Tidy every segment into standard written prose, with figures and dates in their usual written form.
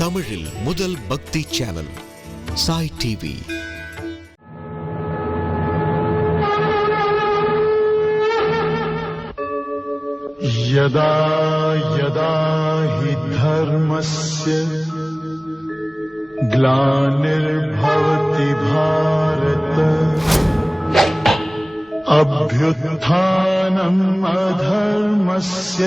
தமிழில் முதல் பக்தி சேனல் சாய் டிவி. यदा यदा हि धर्मस्य ग्लानिर्भवति भारत अभ्युत्थानम् अधर्मस्य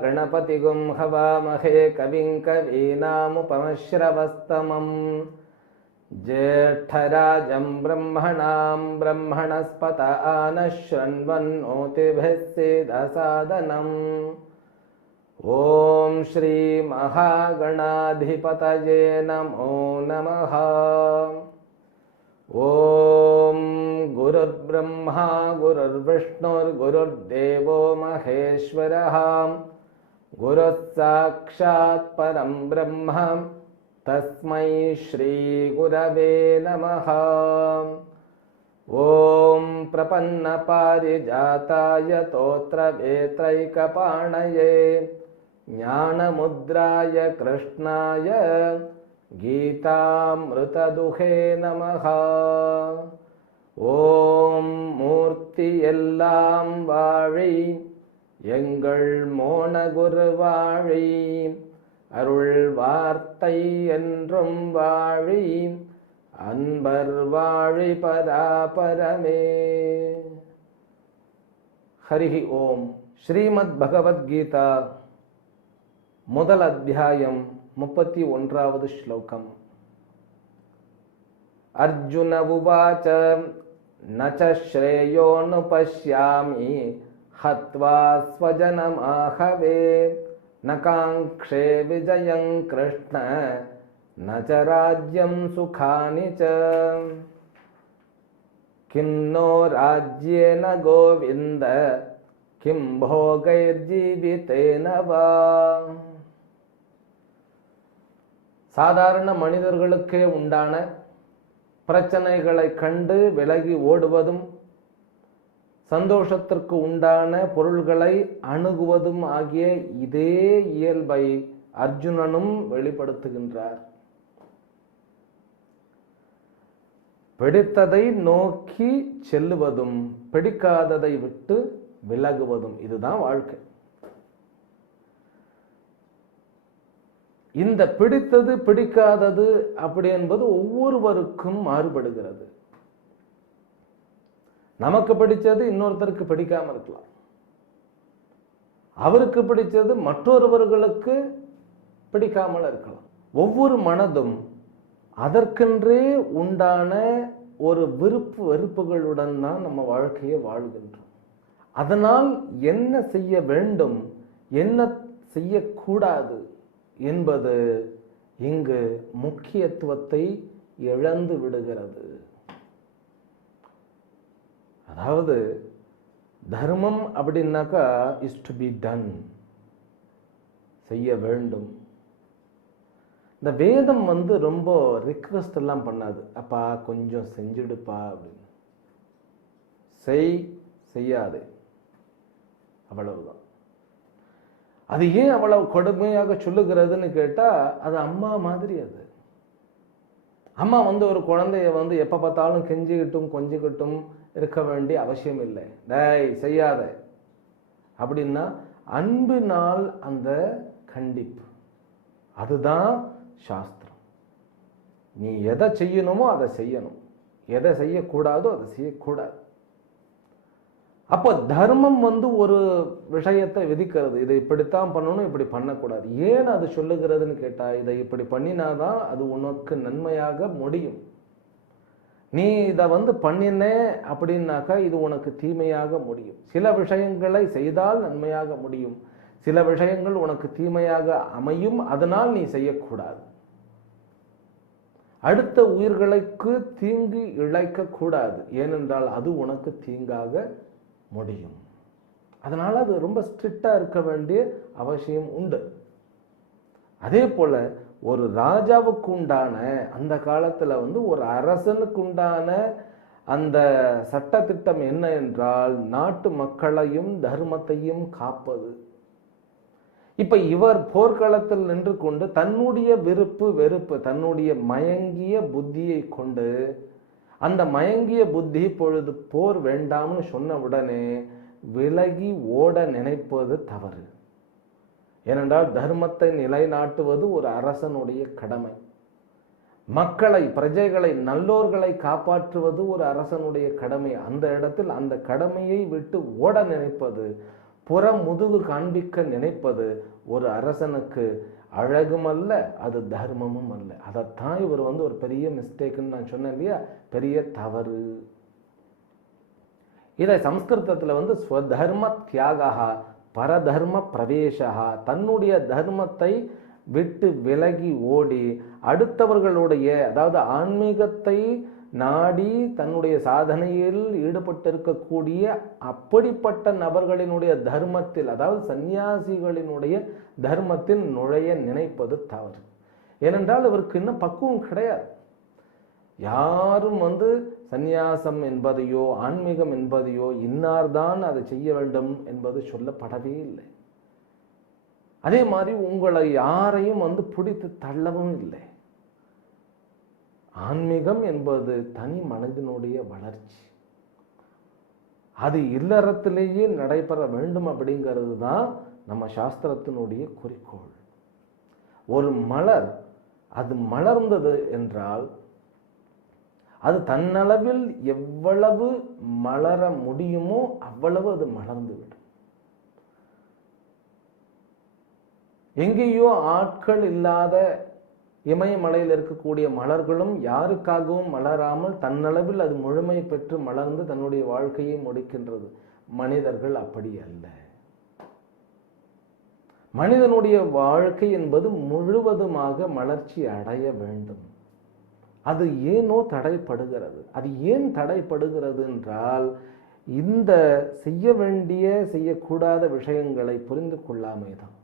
गणपतिगुं हवामहे कविं कवीनामुपमश्रवस्तमं ज्येष्ठराजं ब्रह्मणां ब्रह्मणस्पत आनः शृण्वन्नोतिभिः सीदसादनम्। ॐ श्री महागणाधिपतये नमो नमः। ॐ गुरुर्ब्रह्मा गुरुर्विष्णुर्गुरुर्देवो महेश्वरः गुरुः साक्षात् परं ब्रह्म तस्मै श्री गुरवे नमः। ॐ प्रपन्नपारिजाताय तोत्रवेत्रैकपाणये ज्ञानमुद्राय कृष्णाय गीतामृतदुहे नमः। ஓம் மூர்த்தி எல்லாம் வாழி எங்கள் மோன குருவாழி அருள் வார்த்தை என்றும் வாழி அன்பர் வாழி பராபரமே. ஹரி ஓம். ஸ்ரீமத் பகவத்கீதா முதல் அத்தியாயம் 31வது ஸ்லோகம். அர்ஜுன உவாச நச ஸ்ரேயோனுபஷ்யாமி ஹத்வா ஸ்வஜனமாஹவே நகாங்க்ஷே விஜயம் கிருஷ்ண நச ராஜ்யம் சுகானி ச கிம் நோ ராஜ்யேன கோவிந்த கிம் போகைர்ஜீவிதேன வா. சாதாரண மனிதர்களுக்கே உண்டான பிரச்சனைகளை கண்டு விலகி ஓடுவதும் சந்தோஷத்திற்கு உண்டான பொருள்களை அணுகுவதும் ஆகிய இதே இயல்பை அர்ஜுனனும் வெளிப்படுத்துகின்றார். பிடித்ததை நோக்கி செல்லுவதும் பிடிக்காததை விட்டு விலகுவதும் இதுதான் வாழ்க்கை. இந்த பிடித்தது பிடிக்காதது அப்படி என்பது ஒவ்வொருவருக்கும் மாறுபடுகிறது. நமக்கு பிடிச்சது இன்னொருத்தருக்கு பிடிக்காம இருக்கலாம். அவருக்கு பிடிச்சது மற்றொருவர்களுக்கு பிடிக்காமல் இருக்கலாம். ஒவ்வொரு மனதும் அதற்கென்றே உண்டான ஒரு விருப்பு வெறுப்புகளுடன் தான் நம்ம வாழ்க்கையை வாழ்கின்றோம். அதனால் என்ன செய்ய வேண்டும், என்ன செய்யக்கூடாது என்பது இங்கு முக்கியத்துவத்தை இழந்து விடுகிறது. அதாவது தர்மம் அப்படின்னாக்கா இஸ் டு பி டன், செய்ய வேண்டும். இந்த வேதம் ரொம்ப ரிக்வெஸ்ட் எல்லாம் பண்ணாது. அப்பா கொஞ்சம் செஞ்சுடுப்பா அப்படின்னு. செய்யாதே, அவ்வளவுதான். அது ஏன் அவ்வளவு கொடுமையாக சொல்லுகிறதுன்னு கேட்டா, அது அம்மா மாதிரி. அது அம்மா ஒரு குழந்தைய எப்ப பார்த்தாலும் கெஞ்சிக்கிட்டும் கொஞ்சிக்கிட்டும் இருக்க வேண்டிய அவசியம் இல்லை. டேய் செய்யாத அப்படின்னா அன்பினால் அந்த கண்டிப்பு, அதுதான் சாஸ்திரம். நீ எதை செய்யணுமோ அதை செய்யணும், எதை செய்யக்கூடாதோ அதை செய்யக்கூடாது. அப்போ தர்மம் ஒரு விஷயத்தை விதிக்கிறது. இதை இப்படித்தான் பண்ணணும், இப்படி பண்ணக்கூடாது. ஏன் அது சொல்லுகிறதுன்னு கேட்டா, இதை இப்படி பண்ணினாதான் அது உனக்கு நன்மையாக முடியும். நீ இதை பண்ணினே அப்படின்னாக்கா இது உனக்கு தீமையாக முடியும். சில விஷயங்களை செய்தால் நன்மையாக முடியும், சில விஷயங்கள் உனக்கு தீமையாக அமையும். அதனால் நீ செய்யக்கூடாது. அடுத்த உயிர்களுக்கு தீங்கு இழைக்க கூடாது, ஏனென்றால் அது உனக்கு தீங்காக முடியும். அதனால அது ரொம்ப ஸ்ட்ரிக்டா இருக்க வேண்டிய அவசியம் உண்டு. அதே போல ஒரு ராஜாவுக்கு உண்டான அந்த காலத்துல ஒரு அரசனுக்கு உண்டான அந்த சட்டத்திட்டம் என்ன என்றால் நாட்டு மக்களையும் தர்மத்தையும் காப்பது. இப்ப இவர் போர்க்களத்தில் நின்று கொண்டு தன்னுடைய விருப்பு வெறுப்பு, தன்னுடைய மயங்கிய புத்தியை கொண்டு, அந்த மயங்கிய புத்தி பொழுது போர் வேண்டாம்னு சொன்ன உடனே விலகி ஓட நினைப்பது தவறு. ஏனென்றால் தர்மத்தை நிலைநாட்டுவது ஒரு அரசனுடைய கடமை. மக்களை, பிரஜைகளை, நல்லோர்களை காப்பாற்றுவது ஒரு அரசனுடைய கடமை. அந்த இடத்தில் அந்த கடமையை விட்டு ஓட நினைப்பது, புற முதுகு காண்பிக்க நினைப்பது ஒரு அரசனுக்கு அழகும் அல்ல, அது தர்மமும் அல்ல. அதைத்தான் இவர் ஒரு பெரிய மிஸ்டேக்னு நான் சொன்னேன் இல்லையா, பெரிய தவறு. இதை சம்ஸ்கிருதத்துல ஸ்வதர்ம தியாகா பரதர்ம பிரவேசா, தன்னுடைய தர்மத்தை விட்டு விலகி ஓடி அடுத்தவர்களுடைய, அதாவது ஆன்மீகத்தை நாடி தன்னுடைய சாதனையில் ஈடுபட்டிருக்கக்கூடிய அப்படிப்பட்ட நபர்களினுடைய தர்மத்தில், அதாவது சந்நியாசிகளினுடைய தர்மத்தில் நுழைய நினைப்பது தவறு. ஏனென்றால் இவருக்கு இன்னும் பக்குவம் கிடையாது. யாரும் சந்நியாசம் என்பதையோ ஆன்மீகம் என்பதையோ இன்னார்தான் அதை செய்ய வேண்டும் என்பது சொல்லப்படவே இல்லை. அதே மாதிரி உங்களை யாரையும் பிடித்து தள்ளவும் இல்லை. ஆன்மீகம் என்பது தனி மனிதனுடைய வளர்ச்சி. அது இல்லறத்திலேயே நடைபெற வேண்டும் அப்படிங்கிறது தான் நம்ம சாஸ்திரத்தினுடைய குறிக்கோள். ஒரு மலர் அது மலர்ந்தது என்றால் அது தன்னளவில் எவ்வளவு மலர முடியுமோ அவ்வளவு அது மலர்ந்து விடும். எங்கேயோ ஆட்கள் இல்லாத இமயமலையில் இருக்கக்கூடிய மலர்களும் யாருக்காகவும் மலராமல் தன்னளவில் அது முழுமை பெற்று மலர்ந்து தன்னுடைய வாழ்க்கையை முடிக்கின்றது. மனிதர்கள் அப்படி அல்ல. மனிதனுடைய வாழ்க்கை என்பது முழுவதுமாக மலர்ச்சி அடைய வேண்டும். அது ஏனோ தடைப்படுகிறது. அது ஏன் தடைப்படுகிறது என்றால் இந்த செய்ய வேண்டிய செய்யக்கூடாத விஷயங்களை புரிந்து கொள்ளாமைதான்.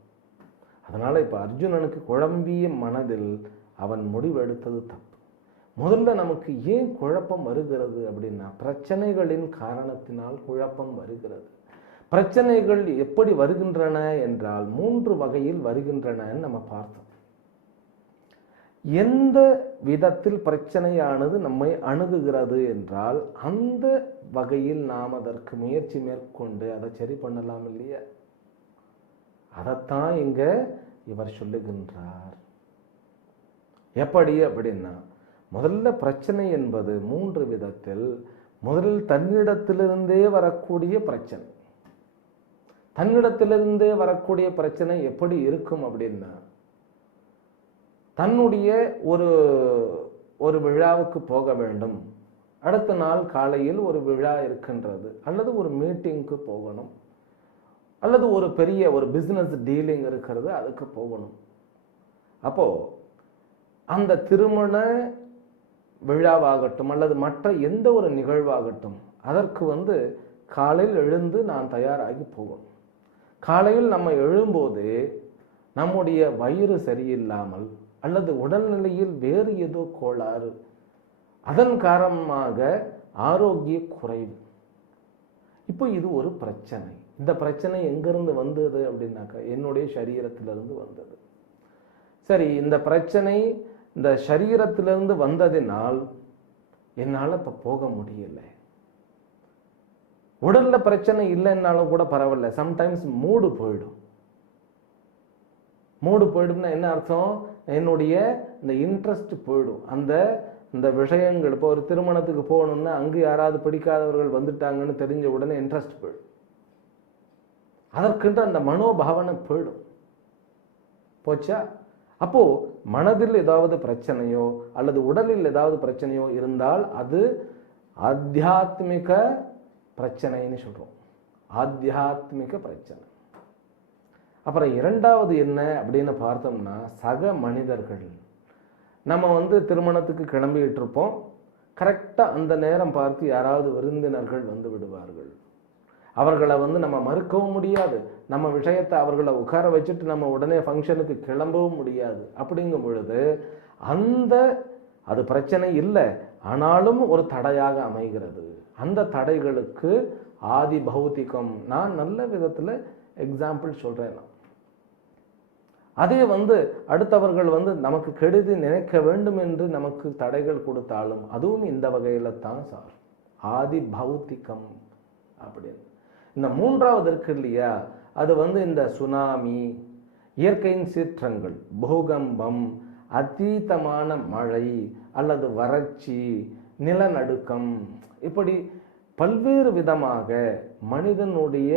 அதனால இப்ப அர்ஜுனனுக்கு குழம்பிய மனதில் அவன் முடிவெடுத்தது தப்பு. முதல்ல நமக்கு ஏன் குழப்பம் வருகிறது அப்படின்னா, பிரச்சனைகளின் காரணத்தினால் குழப்பம் வருகிறது. பிரச்சனைகள் எப்படி வருகின்றன என்றால் 3 வகையில் வருகின்றன நம்ம பார்த்தோம். எந்த விதத்தில் பிரச்சனையானது நம்மை அணுகுகிறது என்றால் அந்த வகையில் நாம் அதற்கு முயற்சி மேற்கொண்டு அதை சரி பண்ணலாம் இல்லையா? அதைத்தான் இங்க இவர் சொல்லுகின்றார். எப்படி அப்படின்னா, முதல்ல பிரச்சனை என்பது 3 விதத்தில். முதலில் தன்னிடத்திலிருந்தே வரக்கூடிய பிரச்சனை. தன்னிடத்திலிருந்தே வரக்கூடிய பிரச்சனை எப்படி இருக்கும் அப்படின்னா, தன்னுடைய ஒரு விழாவுக்கு போக வேண்டும், அடுத்த நாள் காலையில் ஒரு விழா இருக்கின்றது, அல்லது ஒரு மீட்டிங்க்கு போகணும், அல்லது ஒரு பெரிய பிசினஸ் டீலிங் இருக்கிறது, அதுக்கு போகணும். அப்போ அந்த திருமண விழாவாகட்டும் அல்லது மற்ற எந்த ஒரு நிகழ்வாகட்டும், அதற்கு காலையில் எழுந்து நான் தயாராகி போகணும். காலையில் நம்ம எழும்போது நம்முடைய வயிறு சரியில்லாமல் அல்லது உடல்நிலையில் வேறு ஏதோ கோளாறு, அதன் காரணமாக ஆரோக்கிய குறைவு. இப்போ இது ஒரு பிரச்சனை. இந்த பிரச்சனை எங்கிருந்து வந்தது அப்படின்னாக்கா என்னுடைய சரீரத்திலிருந்து வந்தது. சரி, இந்த பிரச்சனை இந்த சரீரத்திலிருந்து வந்ததினால் என்னால் இப்போ போக முடியல. உடல்ல பிரச்சனை இல்லைன்னாலும் கூட பரவாயில்ல, சம்டைம்ஸ் மூடு போயிடும். மூடு போயிடும்னா என்ன அர்த்தம்? என்னுடைய இந்த இன்ட்ரெஸ்ட் போயிடும். அந்த விஷயங்கள், இப்போ ஒரு திருமணத்துக்கு போகணும்னா அங்கு யாராவது பிடிக்காதவர்கள் வந்துட்டாங்கன்னு தெரிஞ்ச உடனே இன்ட்ரெஸ்ட் போயிடும். அதற்கென்று அந்த மனோபாவனை போயிடும். போச்சா? அப்போ மனதில் ஏதாவது பிரச்சனையோ அல்லது உடலில் ஏதாவது பிரச்சனையோ இருந்தால் அது ஆத்தியாத்மிக பிரச்சனைன்னு சொல்றோம். ஆத்தியாத்மிக பிரச்சனை. அப்புறம் இரண்டாவது என்ன அப்படின்னு பார்த்தோம்னா, சக மனிதர்கள். நம்ம திருமணத்துக்கு கிளம்பிட்டு இருப்போம். கரெக்டாக அந்த நேரம் பார்த்து யாராவது விருந்தினர்கள் வந்து விடுவார்கள். அவர்களை நம்ம மறுக்கவும் முடியாது. நம்ம விஷயத்தை அவர்களை உட்கார வச்சுட்டு நம்ம உடனே ஃபங்க்ஷனுக்கு கிளம்பவும் முடியாது. அப்படிங்கும் பொழுது அது பிரச்சனை இல்லை, ஆனாலும் ஒரு தடையாக அமைகிறது. அந்த தடைகளுக்கு ஆதி பௌத்திகம். நான் நல்ல விதத்தில் எக்ஸாம்பிள் சொல்றேன். அதே அடுத்தவர்கள் நமக்கு கெடுதி நினைக்க வேண்டும் என்று நமக்கு தடைகள் கொடுத்தாலும் அதுவும் இந்த வகையில தான் சார் ஆதி பௌத்திகம் அப்படின்னு. இந்த மூன்றாவது இருக்கு இல்லையா, அது இந்த சுனாமி, இயற்கையின் சீற்றங்கள், பூகம்பம், அதீதமான மழை அல்லது வறட்சி, நிலநடுக்கம், இப்படி பல்வேறு விதமாக மனிதனுடைய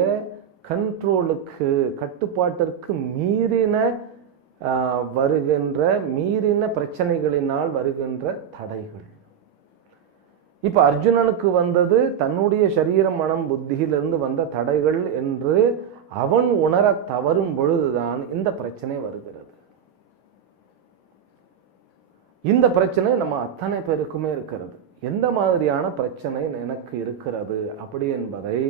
கட்டுப்பாட்டிற்கு மீறின பிரச்சனைகளினால் வருகின்ற தடைகள். இப்ப அர்ஜுனனுக்கு வந்தது தன்னுடைய சரீரம், மனம், புத்தியிலிருந்து வந்த தடைகள் என்று அவன் உணர தவறும் பொழுதுதான் இந்த பிரச்சனை வருகிறது. இந்த பிரச்சனை நம்ம அத்தனை பேருக்குமே இருக்கிறது. எந்த மாதிரியான பிரச்சனை எனக்கு இருக்கிறது அப்படி என்பதை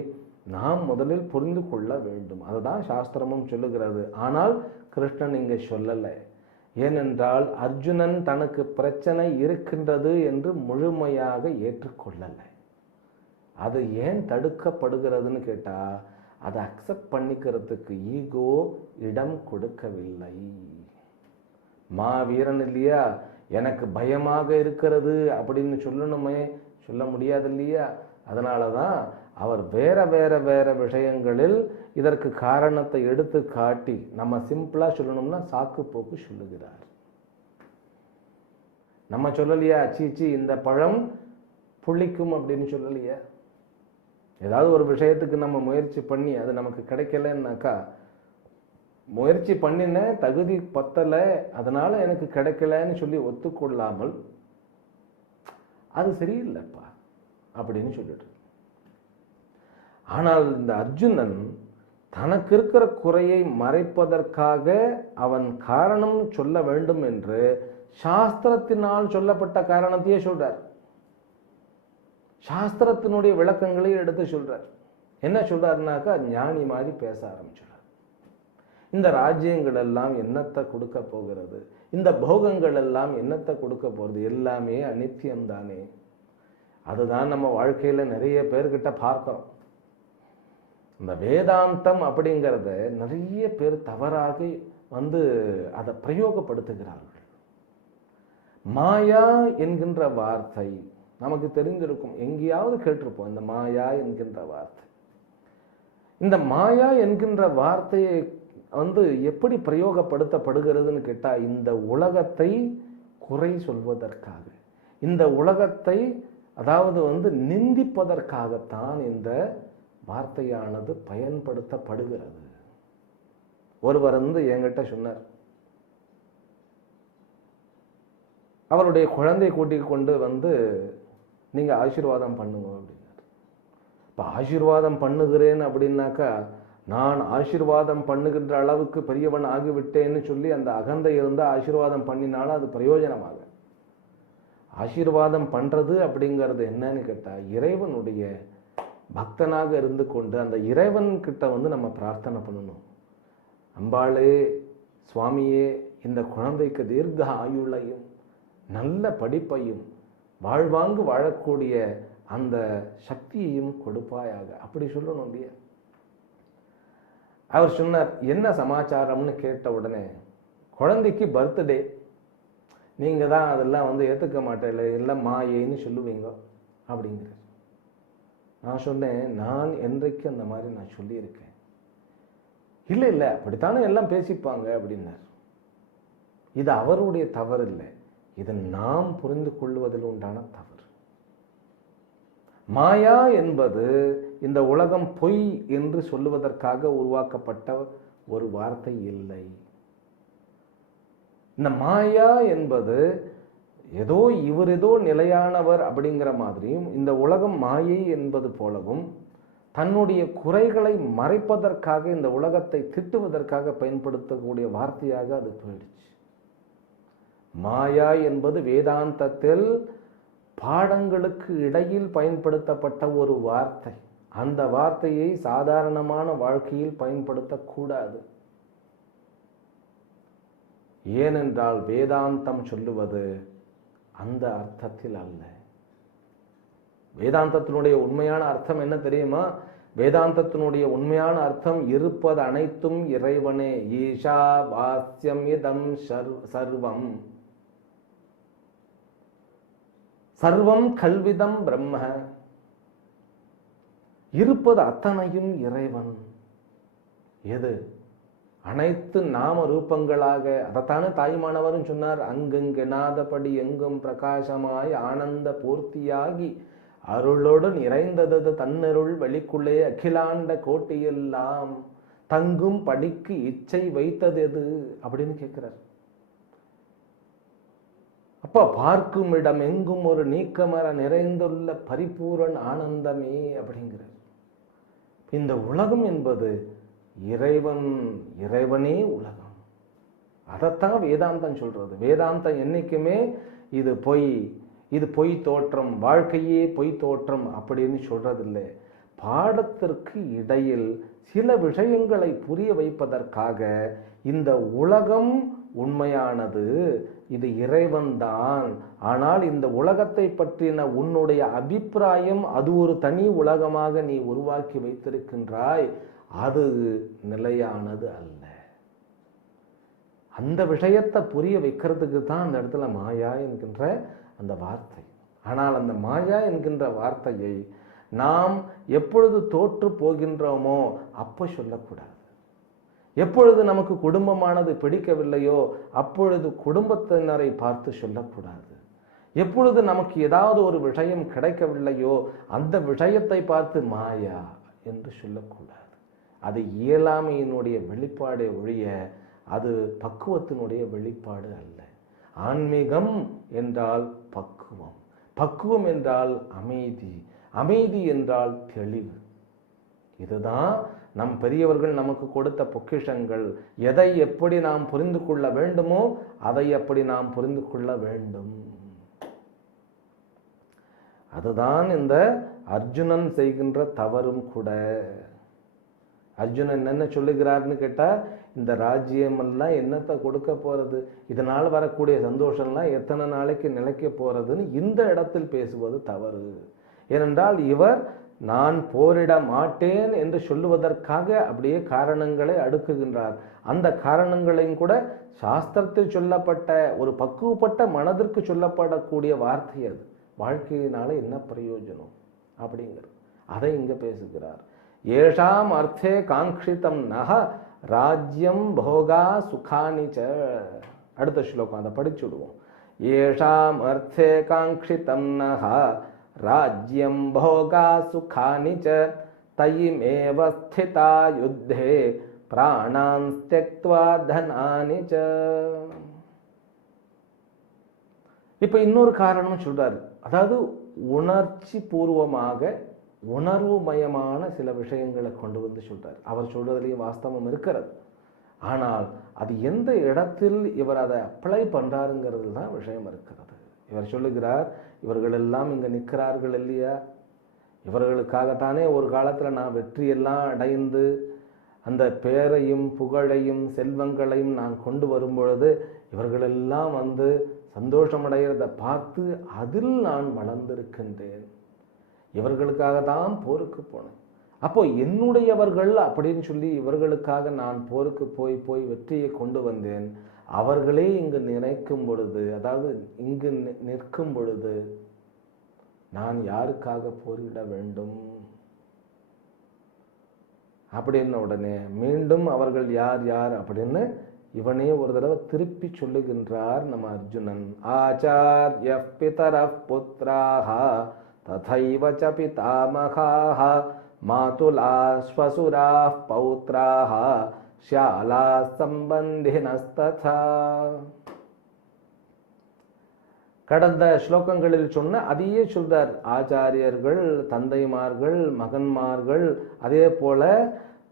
நாம் முதலில் புரிந்து கொள்ள வேண்டும். அதுதான் சாஸ்திரமும் சொல்லுகிறது. ஆனால் கிருஷ்ணன் இங்கே சொல்லலை. ஏனென்றால் அர்ஜுனன் தனக்கு பிரச்சனை இருக்கின்றது என்று முழுமையாக ஏற்றுக்கொள்ளலை. அது ஏன் தடுக்கப்படுகிறதுன்னு கேட்டா, அதை அக்செப்ட் பண்ணிக்கிறதுக்கு ஈகோ இடம் கொடுக்கவில்லை. மாவீரன் இல்லையா, எனக்கு பயமாக இருக்கிறது அப்படின்னு சொல்லணுமே, சொல்ல முடியாது இல்லையா. அதனாலதான் அவர் வேற வேற வேற விஷயங்களில் இதற்கு காரணத்தை எடுத்து காட்டி, நம்ம சிம்பிளா சொல்லணும்னா சாக்கு போக்கு சொல்லுகிறார். நம்ம சொல்லலையா, சீச்சி இந்த பழம் புளிக்கும் அப்படின்னு சொல்லலையா. ஏதாவது ஒரு விஷயத்துக்கு நம்ம முயற்சி பண்ணி அது நமக்கு கிடைக்கலன்னாக்கா, முயற்சி பண்ணின தகுதி பத்தலை, அதனால எனக்கு கிடைக்கலன்னு சொல்லி ஒத்துக்கொள்ளாமல் அது சரியில்லைப்பா அப்படின்னு சொல்லிட்டு. ஆனால் இந்த அர்ஜுனன் தனக்கு இருக்கிற குறையை மறைப்பதற்காக அவன் காரணம் சொல்ல வேண்டும் என்று சாஸ்திரத்தினால் சொல்லப்பட்ட காரணத்தையே சொல்றார். சாஸ்திரத்தினுடைய விளக்கங்களை எடுத்து சொல்றார். என்ன சொல்றாருனாக்கா, ஞானி மாதிரி பேச ஆரம்பிச்சார். இந்த ராஜ்யங்கள் எல்லாம் என்னத்தை கொடுக்க போகிறது, இந்த போகங்கள் எல்லாம் என்னத்தை கொடுக்க போகிறது, எல்லாமே அநித்தியம்தானே. அதுதான் நம்ம வாழ்க்கையில நிறைய பேர்கிட்ட பார்க்கிறோம். இந்த வேதாந்தம் அப்படிங்கிறத நிறைய பேர் தவறாக அதை பிரயோகப்படுத்துகிறார்கள். மாயா என்கின்ற வார்த்தை நமக்கு தெரிந்திருக்கும், எங்கேயாவது கேட்டிருப்போம் இந்த மாயா என்கின்ற வார்த்தை. இந்த மாயா என்கின்ற வார்த்தையை எப்படி பிரயோகப்படுத்தப்படுகிறதுன்னு கேட்டா, இந்த உலகத்தை குறை சொல்வதற்காக, இந்த உலகத்தை அதாவது நிந்திப்பதற்காகத்தான் இந்த வார்த்தையானது பயன்படுத்தப்படுகிறது. ஒருவர் என்கிட்ட சொன்னார், அவருடைய குழந்தை கூட்டிக் கொண்டு நீங்க ஆசீர்வாதம் பண்ணுங்க அப்படின்னார். இப்ப ஆசீர்வாதம் பண்ணுகிறேன் அப்படின்னாக்கா, நான் ஆசீர்வாதம் பண்ணுகின்ற அளவுக்கு பெரியவன் ஆகிவிட்டேன்னு சொல்லி அந்த அகந்தை இருந்தால் ஆசீர்வாதம் பண்ணினாலும் அது பிரயோஜனமாக. ஆசீர்வாதம் பண்றது அப்படிங்கிறது என்னன்னு கேட்டா, இறைவனுடைய பக்தனாக இருந்து கொண்டு அந்த இறைவன் கிட்ட நம்ம பிரார்த்தனை பண்ணணும். அம்பாளே, சுவாமியே, இந்த குழந்தைக்கு தீர்க்க ஆயுளையும் நல்ல படிப்பையும் வாழ்வாங்கு வாழக்கூடிய அந்த சக்தியையும் கொடுப்பாயாக, அப்படி சொல்லணும் இல்லையா. அவர் சொன்னார், என்ன சமாச்சாரம்னு கேட்ட உடனே, குழந்தைக்கு பர்த்டே, நீங்க தான் அதெல்லாம் ஏற்றுக்க மாட்டேன், எல்லாம் மாயேன்னு சொல்லுவீங்க அப்படிங்கிற. நான் சொன்னேன், நான் என்றைக்கு அந்த மாதிரி நான் சொல்லியிருக்கேன்? இல்லை இல்லை, அப்படித்தானே எல்லாம் பேசிப்பாங்க அப்படின்னார். இது அவருடைய தவறு இல்லை, இது நாம் புரிந்து கொள்வதில் உண்டான தவறு. மாயா என்பது இந்த உலகம் பொய் என்று சொல்லுவதற்காக உருவாக்கப்பட்ட ஒரு வார்த்தை இல்லை. இந்த மாயா என்பது இவர் ஏதோ நிலையானவர் அப்படிங்கிற மாதிரியும், இந்த உலகம் மாயை என்பது போலவும் தன்னுடைய குறைகளை மறைப்பதற்காக, இந்த உலகத்தை திட்டுவதற்காக பயன்படுத்தக்கூடிய வார்த்தையாக அது போயிடுச்சு. மாயா என்பது வேதாந்தத்தில் பாடங்களுக்கு இடையில் பயன்படுத்தப்பட்ட ஒரு வார்த்தை. அந்த வார்த்தையை சாதாரணமான வாழ்க்கையில் பயன்படுத்தக்கூடாது. ஏனென்றால் வேதாந்தம் சொல்லுவது அந்த அர்த்தத்தில் அல்ல. வேதாந்தத்தினுடைய உண்மையான அர்த்தம் என்ன தெரியுமா? வேதாந்தத்தினுடைய உண்மையான அர்த்தம் இருப்பது அனைத்தும் இறைவனே. ஈஷா வாஸ்யம் இதம் சர்வம் சர்வம் கல்விதம் பிரம்ம. இருப்பது அத்தனையும் இறைவன். எது? அனைத்து நாம ரூபங்களாக. அதைத்தானே தாய்மானவரும் சொன்னார். அங்கெங்கெனாதபடி எங்கும் பிரகாசமாய் ஆனந்த பூர்த்தியாகி அருளோடு நிறைந்தது தன்னருள் வெளிக்குள்ளே அகிலாண்ட கோட்டியெல்லாம் தங்கும் படிக்கு இச்சை வைத்தது எது அப்படின்னு கேட்கிறார். அப்ப பார்க்கும் இடம் எங்கும் ஒரு நீக்கமர நிறைந்துள்ள பரிபூரண ஆனந்தமே அப்படிங்கிறார். இந்த உலகம் என்பது இறைவனே உலகம். அதைத்தான் வேதாந்தம் சொல்றது. வேதாந்தம் என்னைக்குமே இது பொய் தோற்றம், வாழ்க்கையே பொய் தோற்றம் அப்படின்னு சொல்றதில்லை. பாடத்திற்கு இடையில் சில விஷயங்களை புரிய வைப்பதற்காக இந்த உலகம் உண்மையானது, இது இறைவன்தான். ஆனால் இந்த உலகத்தை பற்றின உன்னுடைய அபிப்பிராயம் அது ஒரு தனி உலகமாக நீ உருவாக்கி வைத்திருக்கின்றாய், அது நிலையானது அல்ல. அந்த விஷயத்தை புரிய வைக்கிறதுக்கு தான் அந்த இடத்துல மாயா என்கின்ற அந்த வார்த்தை. ஆனால் அந்த மாயா என்கின்ற வார்த்தையை நாம் எப்பொழுது தோற்று போகின்றோமோ அப்போ சொல்லக்கூடாது. எப்பொழுது நமக்கு குடும்பமானது பிடிக்கவில்லையோ அப்பொழுது குடும்பத்தினரை பார்த்து சொல்லக்கூடாது. எப்பொழுது நமக்கு ஏதாவது ஒரு விஷயம் கிடைக்கவில்லையோ அந்த விஷயத்தை பார்த்து மாயா என்று சொல்லக்கூடாது. அது இயலாமையினுடைய வெளிப்பாடே ஒழிய அது பக்குவத்தினுடைய வெளிப்பாடு அல்ல. ஆன்மீகம் என்றால் பக்குவம், பக்குவம் என்றால் அமைதி, அமைதி என்றால் தெளிவு. இதுதான் நம் பெரியவர்கள் நமக்கு கொடுத்த பொக்கிஷங்கள். எதை எப்படி நாம் புரிந்து கொள்ள வேண்டுமோ அதை எப்படி நாம் புரிந்து கொள்ள வேண்டும். அதுதான் இந்த அர்ஜுனன் செய்கின்ற தவறும் கூட. அர்ஜுனன் என்ன சொல்லுகிறார்னு கேட்டா, இந்த ராஜ்யமெல்லாம் என்னத்தை கொடுக்க போறது, இதனால் வரக்கூடிய சந்தோஷம்லாம் எத்தனை நாளைக்கு நிலைக்க போறதுன்னு இந்த இடத்தில் பேசுவது தவறு. ஏனென்றால் இவர் நான் போரிட மாட்டேன் என்று சொல்லுவதற்காக அப்படியே காரணங்களை அடுக்குகின்றார். அந்த காரணங்களையும் கூட சாஸ்திரத்தில் சொல்லப்பட்ட ஒரு பக்குவப்பட்ட மனதிற்கு சொல்லப்படக்கூடிய வார்த்தை. அது வாழ்க்கையினால என்ன பிரயோஜனம் அப்படிங்கிறது அதை இங்க பேசுகிறார். ஏஷாம் அர்த்தே காங்கிதம் நஹ ராஜ்யம் போகா சுகானிச்ச. அடுத்த ஸ்லோகம் அதை படிச்சுடுவோம். ஏஷாம் அர்த்தே காங்கிதம் நஹ ராஜ்யம் போகா சுகானிச்ச தயிமேவ ஸ்திதா யுத்தே பிராணான் த்யக்த்வா தனானிச்ச. இப்ப இன்னொரு காரணம் சொல்றாரு. அதாவது உணர்ச்சி பூர்வமாக உணர்வுமயமான சில விஷயங்களை கொண்டு வந்து சொல்றார். அவர் சொல்றதுலேயும் வாஸ்தவம் இருக்கிறது. ஆனால் அது எந்த இடத்தில் இவர் அதை அப்ளை பண்றாருங்கிறது தான் விஷயம் இருக்கிறது. இவர் சொல்லுகிறார், இவர்கள் எல்லாம் இங்க நிற்கிறார்கள் இல்லையா, இவர்களுக்காகத்தானே ஒரு காலத்துல நான் வெற்றியெல்லாம் அடைந்து அந்த பேரையும் புகழையும் செல்வங்களையும் நான் கொண்டு வரும் பொழுது இவர்களெல்லாம் வந்து சந்தோஷமடைகிறத பார்த்து அதில் நான் வளர்ந்திருக்கின்றேன். இவர்களுக்காக தான் போருக்கு போனேன். அப்போ என்னுடையவர்கள் அப்படின்னு சொல்லி இவர்களுக்காக நான் போருக்கு போய் வெற்றியை கொண்டு வந்தேன். அவர்களே இங்கு நினைக்கும் பொழுது, அதாவது இங்கு நிற்கும் பொழுது நான் யாருக்காக போரிட வேண்டும் அப்படின்னு உடனே மீண்டும் அவர்கள் யார் யார் அப்படின்னு இவனே ஒரு தடவை திருப்பி சொல்லுகின்றார் நம்ம அர்ஜுனன். ஆச்சார்ய பிதரః புத்ராஹ ததைவ ச பிதாமகாஹ மாதுலா ஸ்வசுராः பௌத்ராஹ ஷாலா சம்பந்தினஸ்ததா. கடந்த ஸ்லோகங்களில் சொன்ன அதையே சொல்றார். ஆச்சாரியர்கள், தந்தைமார்கள், மகன்மார்கள், அதே போல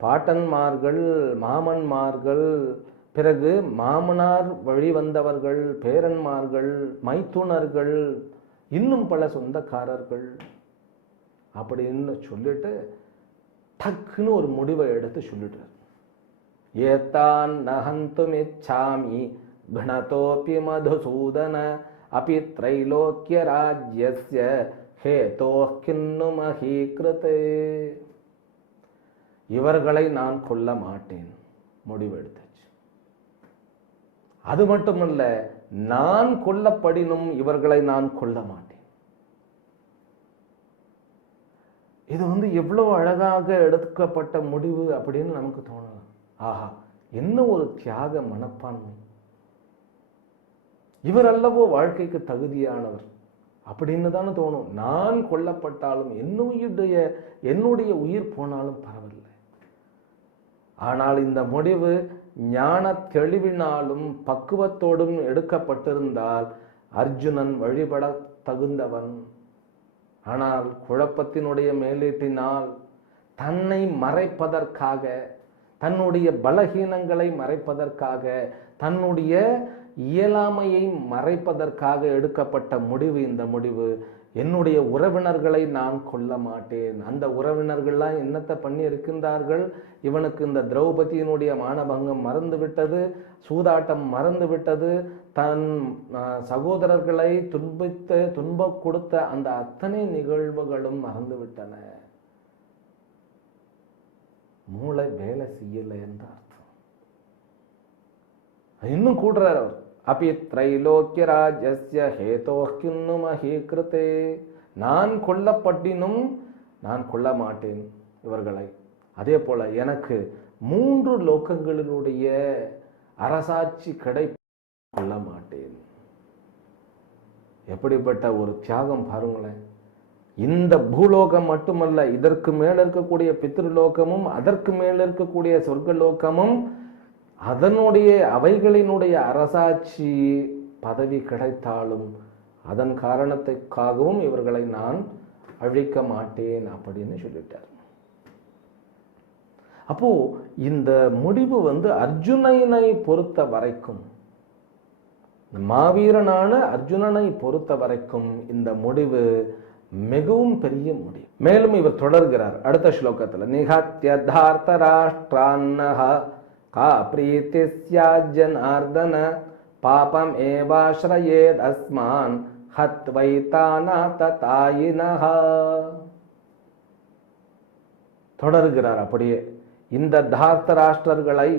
பாட்டன்மார்கள், மாமன்மார்கள், பிறகு மாமனார் வழி வந்தவர்கள், பேரன்மார்கள், மைத்துனர்கள், இன்னும் பல சொந்தக்காரர்கள் அப்படின்னு சொல்லிட்டு டக்குன்னு ஒரு முடிவை எடுத்து சொல்லிடுறார். ஏதான் நஹந்துமிச்சாமி கணதோபி மதுசூதன அபி த்ரைலோக்கிய ராஜ்யஸ்ய ஹேதோ கின்னு மஹீக்ருதே. இவர்களை நான் கொல்ல மாட்டேன் முடிவெடுத்தாச்சு. அது மட்டுமல்ல, நான் கொல்லப்படினும் இவர்களை நான் கொல்ல மாட்டேன். இது எவ்வளவு அழகாக எடுக்கப்பட்ட முடிவு அப்படின்னு நமக்கு தோணலாம். ஆஹா, என்ன ஒரு தியாக மனப்பான்மை! இவர் அல்லவோ வாழ்க்கைக்கு தகுதியானவர் அப்படின்னு தானே தோணும். நான் கொல்லப்பட்டாலும் என்னுடைய உயிர் போனாலும் பரவாயில்லை. ஆனால் இந்த முடிவு ஞான தெளிவினாலும் பக்குவத்தோடும் எடுக்கப்பட்டிருந்தால் அர்ஜுனன் வழிபட தகுந்தவன். ஆனால் குழப்பத்தினுடைய மேலீட்டினால் தன்னை மறைப்பதற்காக, தன்னுடைய பலகீனங்களை மறைப்பதற்காக, தன்னுடைய இயலாமையை மறைப்பதற்காக எடுக்கப்பட்ட முடிவு இந்த முடிவு. என்னுடைய உறவினர்களை நான் கொல்ல மாட்டேன். அந்த உறவினர்கள்லாம் என்னத்தை பண்ணி இருக்கின்றார்கள்? இவனுக்கு இந்த திரௌபதியினுடைய மானபங்கம் மறந்து விட்டது, சூதாட்டம் மறந்து விட்டது, தன் சகோதரர்களை துன்பம் கொடுத்த அந்த அத்தனை நிகழ்வுகளும் மறந்து விட்டன. மூளை வேலை செய்யலை என்ற அர்த்தம். இன்னும் கூடுறார் அவர். அபி த்ரைலோக்கிய ராஜ்யஸ்ய ஹேதோ கின்னு மஹீக்ருதே. நான் கொல்லப்பட்டினும் நான் கொல்ல மாட்டேன் இவர்களை. அதே போல எனக்கு 3 லோகங்களினுடைய அரசாட்சி கொள்ள மாட்டேன். எப்படிப்பட்ட ஒரு தியாகம் பாருங்களேன்! இந்த பூலோகம் மட்டுமல்ல, இதற்கு மேல இருக்கக்கூடிய பித்ருலோகமும் அதற்கு மேல இருக்கக்கூடிய சொர்க்கலோகமும் அவைகளினுடைய அரசாட்சி பதவி கிடைத்தாலும் அதன் காரணத்துக்காகவும் இவர்களை நான் அழிக்க மாட்டேன் அப்படின்னு சொல்லிட்டார். அப்போ இந்த முடிவு அர்ஜுனனை பொறுத்த வரைக்கும், மாவீரனான அர்ஜுனனை பொறுத்த வரைக்கும் இந்த முடிவு மிகவும் பெரிய முடிவு. மேலும் இவர் தொடர்கிறார் அடுத்த ஸ்லோகத்துல. நிஹத்ய தார்த்த ராஷ்டிரான்னஹ கா பிரீத்தி ஸ்யாத் ஜனார்தன பாபம் ஏவாஸ்ரயேத் அஸ்மான் ஹத்வைதாநாததாயினஹ. தொடர்கிறார் அப்படியே. இந்த தார்த்த ராஷ்டிரர்களை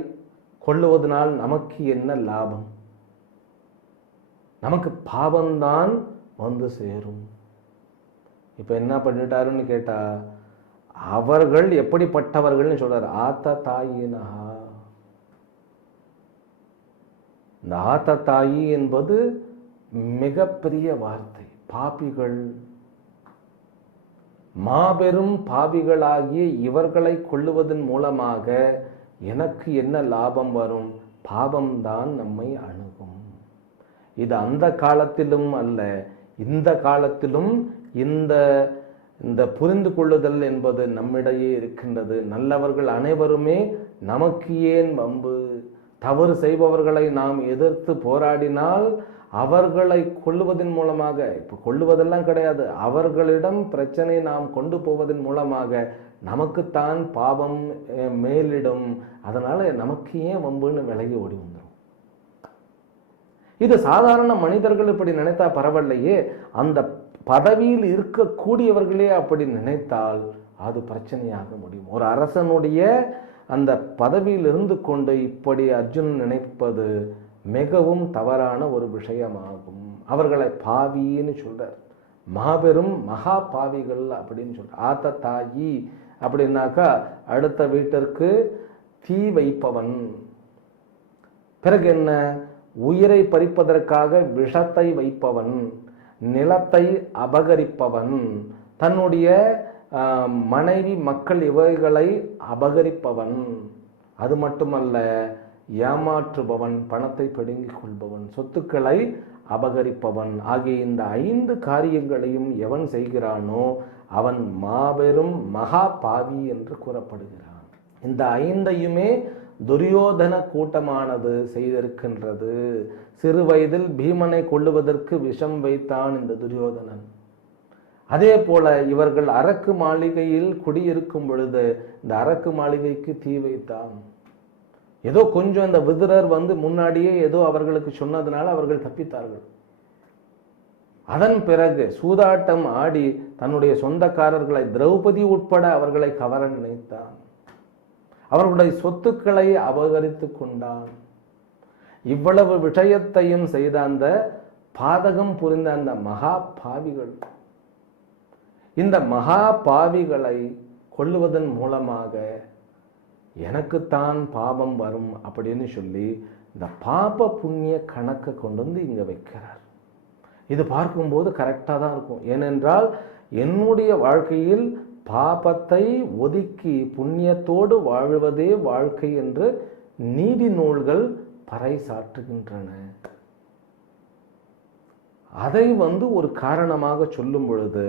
கொல்லுவதனால் நமக்கு என்ன லாபம்? நமக்கு பாவம்தான் சேரும். இப்ப என்ன பண்ணிட்டாருன்னு கேட்டா, அவர்கள் எப்படிப்பட்டவர்கள் சொல்றாரு. ஆத்த தாயினஹா. இந்த ஆத்த தாயி என்பது மிகப்பெரிய வார்த்தை. பாபிகள், மாபெரும் பாவிகளாகிய இவர்களை கொள்ளுவதன் மூலமாக எனக்கு என்ன லாபம் வரும்? பாவம்தான் நம்மை அணுகும். இது அந்த காலத்திலும் அல்ல, இந்த காலத்திலும் இந்த புரிந்து கொள்ளுதல் என்பது நம்மிடையே இருக்கின்றது. நல்லவர்கள் அனைவருமே நமக்கு ஏன் வம்பு? தவறு செய்பவர்களை நாம் எதிர்த்து போராடினால் அவர்களை கொல்லுவதன் மூலமாக, இப்ப கொல்லுவதெல்லாம் கிடையாது, அவர்களிடம் பிரச்சனை நாம் கொண்டு போவதன் மூலமாக நமக்குத்தான் பாவம் மேலிடும். அதனால நமக்கு ஏன் வம்புன்னு விலகி ஓடி வந்துடும். இது சாதாரண மனிதர்கள் இப்படி நினைத்தா பரவாயில்லையே, அந்த பதவியில் இருக்கக்கூடியவர்களே அப்படி நினைத்தால் அது பிரச்சனையாக முடியும். ஒரு அரசனுடைய அந்த பதவியில் இருந்து கொண்டு இப்படி அர்ஜுனன் நினைப்பது மிகவும் தவறான ஒரு விஷயமாகும். அவர்களை பாவின்னு சொல்றார். மாபெரும் மகா பாவிகள் அப்படின்னு சொல்றார். ஆத்த தாயி அப்படின்னாக்கா அடுத்த வீட்டிற்கு தீ வைப்பவன். பிறகு என்ன? உயிரை பறிப்பதற்காக விஷத்தை வைப்பவன், நிலத்தை அபகரிப்பவன், தன்னுடைய மனைவி மக்கள் இவைகளை அபகரிப்பவன், அது மட்டுமல்ல ஏமாற்றுபவன், பணத்தை பிடுங்கிக் கொள்பவன், சொத்துக்களை அபகரிப்பவன் ஆகிய இந்த 5 காரியங்களையும் எவன் செய்கிறானோ அவன் மாபெரும் மகா பாவி என்று கூறப்படுகிறான். இந்த 5ஐயுமே துரியோதன கூட்டமானது செய்திருக்கின்றது. சிறு வயதில் பீமனை கொல்லுவதற்கு விஷம் வைத்தான் இந்த துரியோதனன். அதே போல இவர்கள் அரக்கு மாளிகையில் குடியிருக்கும் பொழுது இந்த அரக்கு மாளிகைக்கு தீ வைத்தான். ஏதோ கொஞ்சம் இந்த விதுரர் முன்னாடியே ஏதோ அவர்களுக்கு சொன்னதுனால அவர்கள் தப்பித்தார்கள். அதன் பிறகு சூதாட்டம் ஆடி தன்னுடைய சொந்தக்காரர்களை திரௌபதி உட்பட அவர்களை கவர நினைத்தான். அவர்களுடைய சொத்துக்களை அபகரித்து கொண்டான். இவ்வளவு விஷயத்தையும் செய்த அந்த பாதகம் புரிந்த அந்த மகா பாவிகள், இந்த மகா பாவிகளை கொல்லுவதன் மூலமாக எனக்குத்தான் பாவம் வரும் அப்படின்னு சொல்லி இந்த பாப புண்ணிய கணக்கை கொண்டு இங்க வைக்கிறார். இது பார்க்கும்போது கரெக்டாக தான் இருக்கும். ஏனென்றால் என்னுடைய வாழ்க்கையில் பாபத்தை ஒதுக்கி புண்ணியத்தோடு வாழ்வதே வாழ்க்கை என்று நீதி நூல்கள் பறைசாற்றுகின்றன. அதை ஒரு காரணமாக சொல்லும் பொழுது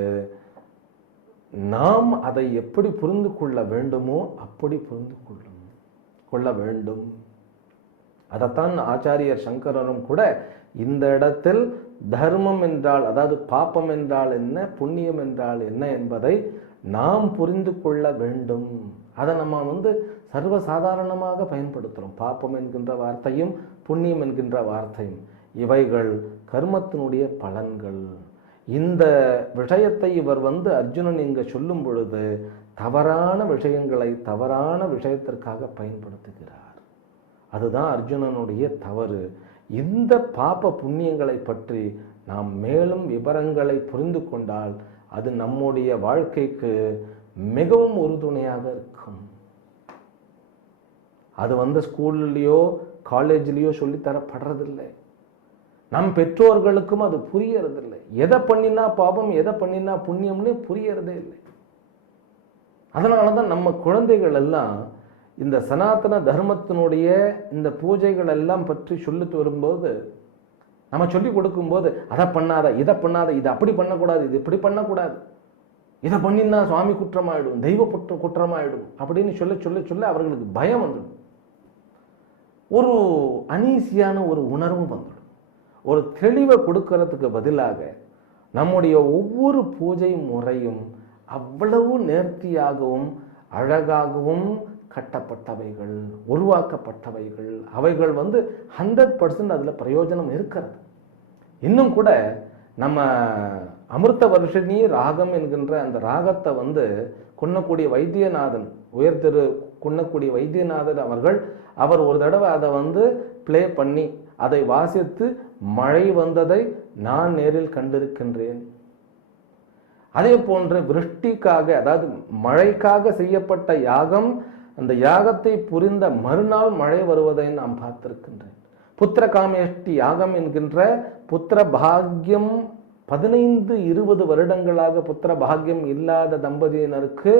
நாம் அதை எப்படி புரிந்து கொள்ள வேண்டுமோ அப்படி புரிந்து கொள்ள வேண்டும். அதைத்தான் ஆச்சாரியர் சங்கரரும் கூட இந்த இடத்தில் தர்மம் என்றால், அதாவது பாப்பம் என்றால் என்ன, புண்ணியம் என்றால் என்ன என்பதை நாம் புரிந்து கொள்ள வேண்டும். அதை நம்ம சர்வசாதாரணமாக பயன்படுத்துகிறோம். பாப்பம் என்கின்ற வார்த்தையும் புண்ணியம் என்கின்ற வார்த்தையும் இவைகள் கர்மத்தினுடைய பலன்கள். இந்த விஷயத்தை இவர் அர்ஜுனன் இங்க சொல்லும் பொழுது தவறான விஷயங்களை தவறான விஷயத்திற்காக பயன்படுத்துகிறார். அதுதான் அர்ஜுனனுடைய தவறு. இந்த பாப புண்ணியங்களை பற்றி நாம் மேலும் விவரங்களை புரிந்து கொண்டால் அது நம்முடைய வாழ்க்கைக்கு மிகவும் உறுதுணையாக இருக்கும். அது ஸ்கூல்லையோ காலேஜ்லேயோ சொல்லித்தரப்படுறதில்லை. நம் பெற்றோர்களுக்கும் அது புரியறதில்லை. எதை பண்ணினா பாபம் எதை பண்ணினா புண்ணியம்னு புரியறதே இல்லை. அதனால தான் நம்ம குழந்தைகள் எல்லாம் இந்த சனாதன தர்மத்தினுடைய இந்த பூஜைகள் எல்லாம் பற்றி சொல்லிட்டு வரும்போது நம்ம சொல்லி கொடுக்கும்போது அதை பண்ணாத இதை பண்ணாத, இது அப்படி பண்ணக்கூடாது, இது இப்படி பண்ணக்கூடாது, இதை பண்ணினா சுவாமி குற்றமாயிடும், தெய்வ குற்றமாயிடும் அப்படின்னு சொல்ல அவர்களுக்கு பயம் வந்துடும். ஒரு அனீசியான ஒரு உணர்வு வந்துடும். ஒரு தெளிவை கொடுக்கறதுக்கு பதிலாக நம்முடைய ஒவ்வொரு பூஜை முறையும் அவ்வளவு நேர்த்தியாகவும் அழகாகவும் கட்டப்பட்டவைகள், உருவாக்கப்பட்டவைகள். அவைகள் 100% அதில் பிரயோஜனம் இருக்கிறது. இன்னும் கூட நம்ம அமிர்த வருஷினி ராகம் என்கின்ற அந்த ராகத்தை குன்னக்குடி வைத்தியநாதன், உயர் திரு குன்னக்குடி வைத்தியநாதன் அவர் ஒரு தடவை அதை பிளே பண்ணி அதை வாசித்து மழை வந்ததை நான் நேரில் கண்டிருக்கின்றேன். அதே போன்று விருஷ்டிக்காக, அதாவது மழைக்காக செய்யப்பட்ட யாகம், அந்த யாகத்தை புரிந்த மறுநாள் மழை வருவதை நாம் பார்த்திருக்கின்றேன். புத்திர காமேஷ்டி யாகம் என்கின்ற புத்திர பாக்கியம் 15-20 வருடங்களாக புத்திர பாக்கியம் இல்லாத தம்பதியினருக்கு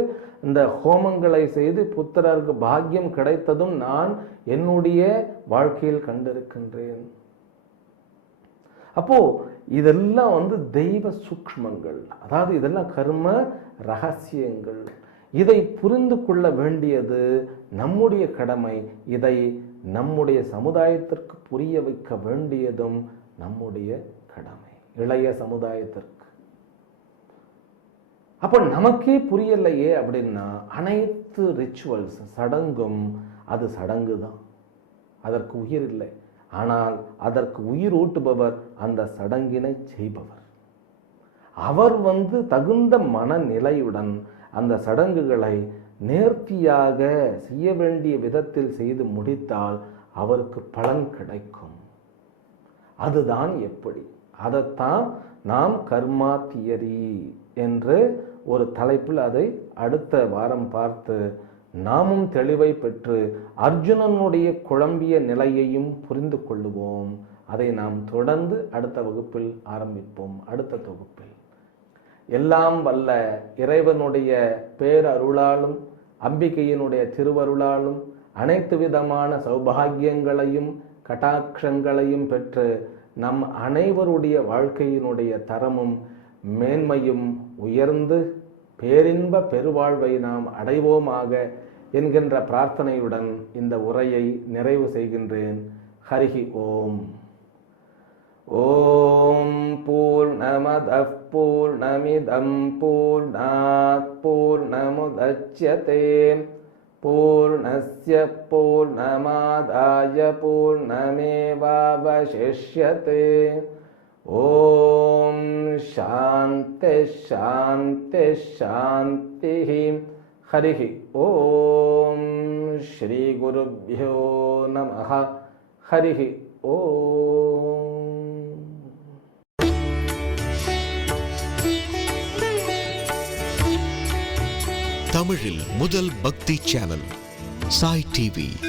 இந்த ஹோமங்களை செய்து புத்திரருக்கு பாக்கியம் கிடைத்ததும் நான் என்னுடைய வாழ்க்கையில் கண்டிருக்கின்றேன். அப்போ இதெல்லாம் தெய்வ சூக்ஷ்மங்கள், அதாவது இதெல்லாம் கர்ம ரகசியங்கள். இதை புரிந்து கொள்ள வேண்டியது நம்முடைய கடமை. இதை நம்முடைய சமுதாயத்திற்கு புரிய வைக்க வேண்டியதும் நம்முடைய கடமை, இளைய சமுதாயத்திற்கு. அப்ப நமக்கே புரியலையே அப்படின்னா அனைத்து ரிச்சுவல்ஸ் சடங்கும் அது சடங்கு தான், அதற்கு உயிர் இல்லை. ஆனால் அதற்கு உயிர் ஊட்டுபவர் அந்த சடங்கினை செய்பவர். அவர் தகுந்த மனநிலையுடன் அந்த சடங்குகளை நேர்த்தியாக செய்ய வேண்டிய விதத்தில் செய்து முடித்தால் அவருக்கு பலன் கிடைக்கும். அதுதான் எப்படி, அதைத்தான் நாம் கர்மா தியரி என்று ஒரு தலைப்பில் அதை அடுத்த வாரம் பார்த்து நாமும் தெளிவை பெற்று அர்ஜுனனுடைய குழம்பிய நிலையையும் புரிந்து கொள்ளுவோம். அதை நாம் தொடர்ந்து அடுத்த வகுப்பில் ஆரம்பிப்போம். அடுத்த தொகுப்பில் எல்லாம் வல்ல இறைவனுடைய பேரருளாலும் அம்பிகையினுடைய திருவருளாலும் அனைத்து விதமான சௌபாகியங்களையும் கட்டாட்சங்களையும் பெற்று நம் அனைவருடைய வாழ்க்கையினுடைய தரமும் மேன்மையும் உயர்ந்து பேரின்ப பெருவாழ்வை நாம் அடைவோமாக என்கின்ற பிரார்த்தனையுடன் இந்த உரையை நிறைவு செய்கின்றேன். ஹரிஹி ஓம். ஓம் பூர்ணமதః பூர்ணமிதம் பூர்ணாத் பூர்ணமுதச்யதே பூர்ணஸ்ய பூர்ணமாதாய பூர்ணமேவாவசிஷ்யதே. ஓம் சாந்தி சாந்தி சாந்தி. ஹரிஹி ஓம். ஸ்ரீ குருப்யோ நமஹ. ஹரிஹி ஓம். தமிழில் முதல் பக்தி சேனல் சாய் டிவி.